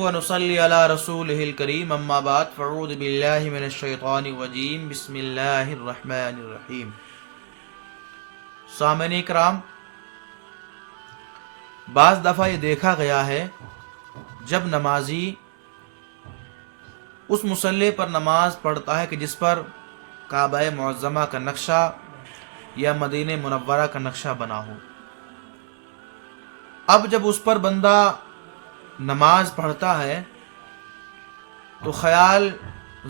ونصلي على رسوله الكريم اما بعد فاعوذ بالله من الشیطان الرجیم بسم اللہ الرحمن الرحیم۔ سامعین کرام، بعض دفعہ یہ دیکھا گیا ہے جب نمازی اس مصلی پر نماز پڑھتا ہے کہ جس پر کعبہ معظمہ کا نقشہ یا مدینہ منورہ کا نقشہ بنا ہو، اب جب اس پر بندہ نماز پڑھتا ہے تو خیال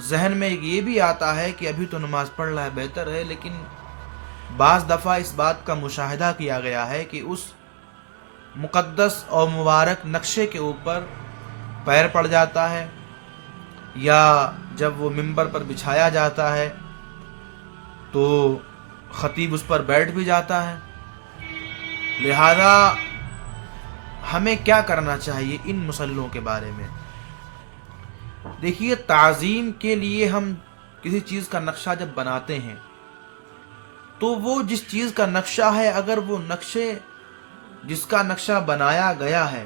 ذہن میں یہ بھی آتا ہے کہ ابھی تو نماز پڑھ رہا ہے، بہتر ہے، لیکن بعض دفعہ اس بات کا مشاہدہ کیا گیا ہے کہ اس مقدس اور مبارک نقشے کے اوپر پیر پڑ جاتا ہے، یا جب وہ منبر پر بچھایا جاتا ہے تو خطیب اس پر بیٹھ بھی جاتا ہے۔ لہذا ہمیں کیا کرنا چاہیے ان مصلوں کے بارے میں؟ دیکھیے، تعظیم کے لیے ہم کسی چیز کا نقشہ جب بناتے ہیں تو وہ جس چیز کا نقشہ ہے، اگر وہ نقشے جس کا نقشہ بنایا گیا ہے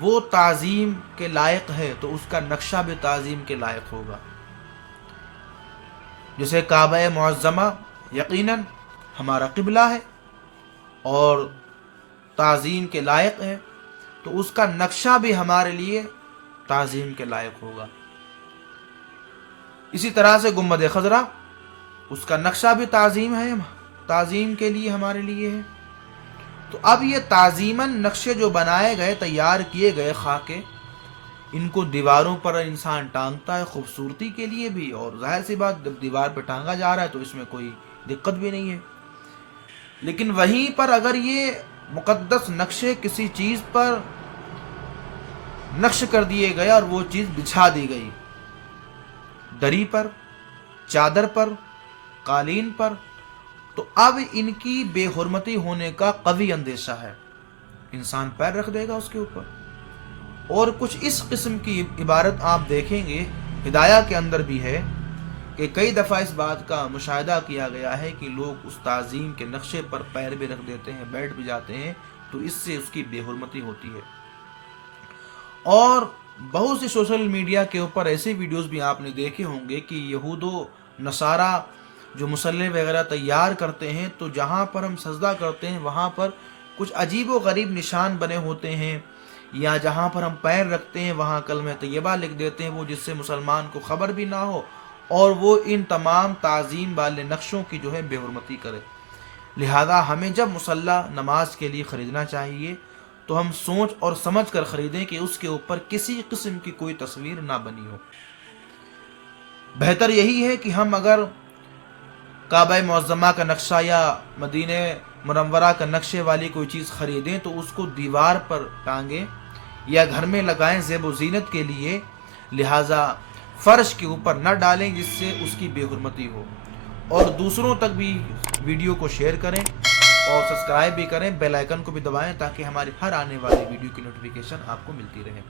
وہ تعظیم کے لائق ہے تو اس کا نقشہ بھی تعظیم کے لائق ہوگا۔ جیسے کعبہ معظمہ یقیناً ہمارا قبلہ ہے اور تعظیم کے لائق ہے، تو اس کا نقشہ بھی ہمارے لیے تعظیم کے لائق ہوگا۔ اسی طرح سے گنبد خضرا، اس کا نقشہ بھی تعظیم ہے، تعظیم کے لیے ہمارے لیے ہے۔ تو اب یہ تعظیماً نقشے جو بنائے گئے، تیار کیے گئے خاکے، ان کو دیواروں پر انسان ٹانگتا ہے خوبصورتی کے لیے بھی، اور ظاہر سی بات جب دیوار پہ ٹانگا جا رہا ہے تو اس میں کوئی دقت بھی نہیں ہے۔ لیکن وہیں پر اگر یہ مقدس نقشے کسی چیز پر نقش کر دیے گئے اور وہ چیز بچھا دی گئی دری پر، چادر پر، قالین پر، تو اب ان کی بے حرمتی ہونے کا قوی اندیشہ ہے، انسان پیر رکھ دے گا اس کے اوپر۔ اور کچھ اس قسم کی عبارت آپ دیکھیں گے ہدایہ کے اندر بھی ہے کہ کئی دفعہ اس بات کا مشاہدہ کیا گیا ہے کہ لوگ اس تعظیم کے نقشے پر پیر بھی رکھ دیتے ہیں، بیٹھ بھی جاتے ہیں، تو اس سے اس کی بے حرمتی ہوتی ہے۔ اور بہت سی سوشل میڈیا کے اوپر ایسے ویڈیوز بھی آپ نے دیکھے ہوں گے کہ یہود و نصارہ جو مصلی وغیرہ تیار کرتے ہیں تو جہاں پر ہم سجدہ کرتے ہیں وہاں پر کچھ عجیب و غریب نشان بنے ہوتے ہیں، یا جہاں پر ہم پیر رکھتے ہیں وہاں کلمہ طیبہ لکھ دیتے ہیں، وہ جس سے مسلمان کو خبر بھی نہ ہو اور وہ ان تمام تعظیم والے نقشوں کی جو ہے بے حرمتی کرے۔ لہذا ہمیں جب مصلی نماز کے لیے خریدنا چاہیے تو ہم سوچ اور سمجھ کر خریدیں کہ اس کے اوپر کسی قسم کی کوئی تصویر نہ بنی ہو۔ بہتر یہی ہے کہ ہم اگر کعبہ معظمہ کا نقشہ یا مدینہ منورہ کا نقشے والی کوئی چیز خریدیں تو اس کو دیوار پر ٹانگیں یا گھر میں لگائیں زیب و زینت کے لیے، لہٰذا فرش کے اوپر نہ ڈالیں جس سے اس کی بے حرمتی ہو۔ اور دوسروں تک بھی ویڈیو کو شیئر کریں اور سبسکرائب بھی کریں، بیل آئیکن کو بھی دبائیں تاکہ ہماری ہر آنے والی ویڈیو کی نوٹیفیکیشن آپ کو ملتی رہے۔